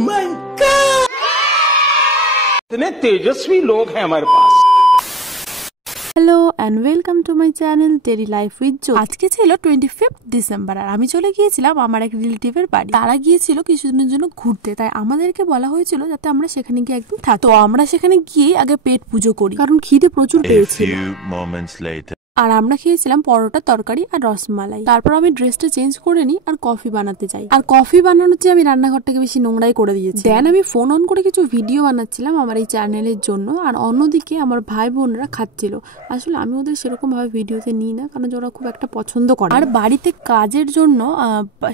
My God, इतने तेजस्वी लोग हैं हमारे पास। Hello and welcome to my channel daily life with Jo. আজকে ছিল 25 ডিসেম্বর আর আমি চলে গিয়েছিলাম আমার এক রিলেটিভের বাড়ি। তারা গিয়েছিল কিছুদিনের জন্য ঘুরতে, তাই আমাদেরকে বলা হয়েছিল যাতে আমরা সেখানে গিয়ে একদিন থাকি। তো আমরা সেখানে গিয়ে আগে পেট পুজো করি, কারণ খিদে প্রচুর পেয়েছিল। আর আমরা খেয়েছিলাম পরোটা, তরকারি আর রসমালাই। তারপর আমি ড্রেসটা চেঞ্জ করে নিই আর কফি বানাতে যাই। আর কফি বানানোর চেয়ে আমি রান্নাঘরটাকে বেশি নোংরাই করে দিয়েছি। দেন আমি ফোন অন করে কিছু ভিডিও বানাচ্ছিলাম আমার এই চ্যানেলের জন্য, আর অন্যদিকে আমার ভাই বোনরা খাচ্ছিল। আসলে আমি ওদের সেরকম ভাবে ভিডিওতে নিই না, কারণ ওরা খুব একটা পছন্দ করে। আর বাড়িতে কাজের জন্য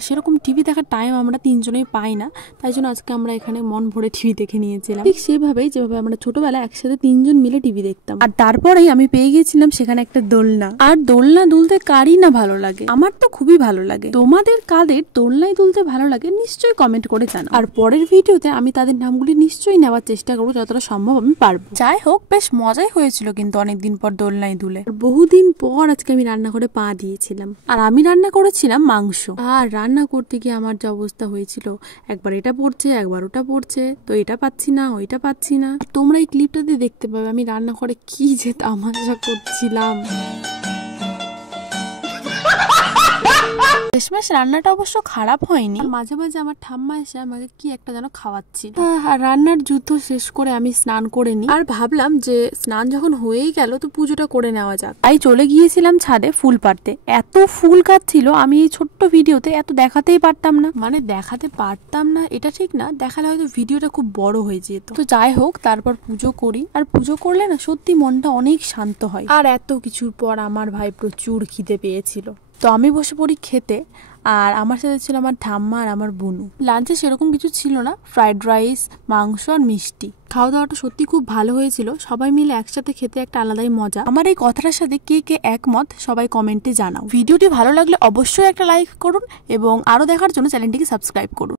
সেরকম টিভি দেখার টাইম আমরা তিনজনেই পাই না, তাই জন্য আজকে আমরা এখানে মন ভরে টিভি দেখে নিয়েছিলাম, ঠিক সেভাবেই যেভাবে আমরা ছোটবেলায় একসাথে তিনজন মিলে টিভি দেখতাম। আর তারপরেই আমি পেয়ে গেছিলাম সেখানে একটা দোলনা। আর দোলনা দুলতে কারই না ভালো লাগে, আমার তো খুবই ভালো লাগে। তোমাদের কাদের দোলনায় দুলতে ভালো লাগে নিশ্চয়ই কমেন্ট করে জানাও। আর পরের ভিডিওতে আমি তাদের নামগুলি নিশ্চয়ই নেওয়ার চেষ্টা করবো, যতটা সম্ভব আমি পারবো। যাই হোক, বেশ মজাই হয়েছিল কিন্তু অনেকদিন পর দোলনায় দুলে। বহুদিন পর আজকে আমি রান্নাঘরে পা দিয়েছিলাম, আর আমি রান্না করেছিলাম মাংস। আর রান্না করতে গিয়ে আমার যে অবস্থা হয়েছিল, একবার এটা পড়ছে একবার ওটা পড়ছে, তো এটা পাচ্ছি না ওইটা পাচ্ছি না। তোমরা এই ক্লিপটাতে দেখতে পাবে আমি রান্নাঘরে কি যে তামাশা করছিলাম। শেষমেশ রান্নাটা অবশ্য খারাপ হয়নি, মাঝে মাঝে আমার ঠাম্মা এসে আমাকে কি একটা যেন খাওয়াচ্ছিল। আর রান্নার যুদ্ধ শেষ করে আমি স্নান করে নিই, আর ভাবলাম যে স্নান যখন হয়েই গেল তো পুজোটা করে নেওয়া যাক। তাই চলে গিয়েছিলাম ছাদে ফুল পাড়তে। এত ফুল গাছ ছিল, আমি এই ছোট্ট ভিডিওতে এত দেখাতেই পারতাম না। মানে দেখাতে পারতাম না এটা ঠিক না, দেখালে হয়তো ভিডিওটা খুব বড় হয়ে যেত। তো যাই হোক, তারপর পুজো করি। আর পুজো করলে না সত্যি মনটা অনেক শান্ত হয়। আর এত কিছুর পর আমার ভাই প্রচুর খিদে পেয়েছিল, তো আমি বসে পড়ি খেতে। আর আমার সাথে ছিল আমার ঠাম্মা আর আমার বুনু। লাঞ্চে সেরকম কিছু ছিল না, ফ্রাইড রাইস, মাংস আর মিষ্টি। খাওয়া দাওয়াটা সত্যি খুব ভালো হয়েছিল। সবাই মিলে একসাথে খেতে একটা আলাদাই মজা। আমার এই কথাটার সাথে কে কে একমত সবাই কমেন্টে জানাও। ভিডিওটি ভালো লাগলে অবশ্যই একটা লাইক করুন এবং আরো দেখার জন্য চ্যানেলটিকে সাবস্ক্রাইব করুন।